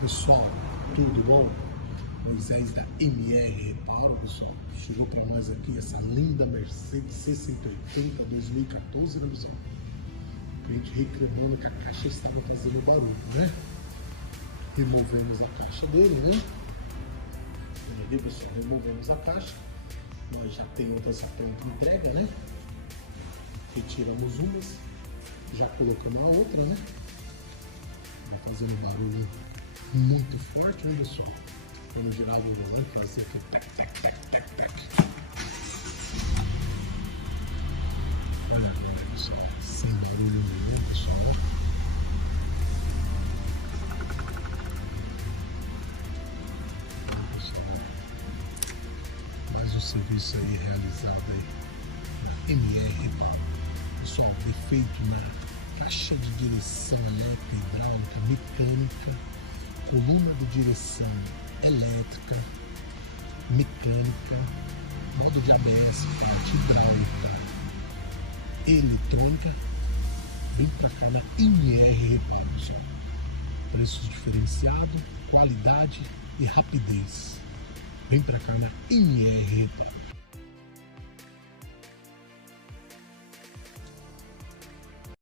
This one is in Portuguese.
Pessoal, tudo bom? Moisés da MR Reparo, pessoal. Chegou para nós aqui essa linda Mercedes C180 2014, né, pessoal? A gente reclamando que a caixa estava fazendo barulho, né? Removemos a caixa dele, né? Aí, pessoal, removemos a caixa. Nós já tem outras pronta entrega, né? Retiramos umas, já colocamos a outra, né? Vai fazendo barulho muito forte, né, pessoal? Vamos girar o volante, fazer aqui tac, tac, tac, tac, tac. Olha, pessoal, sem barulho nenhum, pessoal. Mais um serviço aí realizado aí na MR. Pessoal, defeito na caixa de direção elétrica, hidráulica, mecânica, coluna de direção elétrica, mecânica, modo de ABS, frente hidráulica, eletrônica. Vem pra cá na MR Reparo. Preços diferenciados, qualidade e rapidez. Vem pra cá na MR Reparo.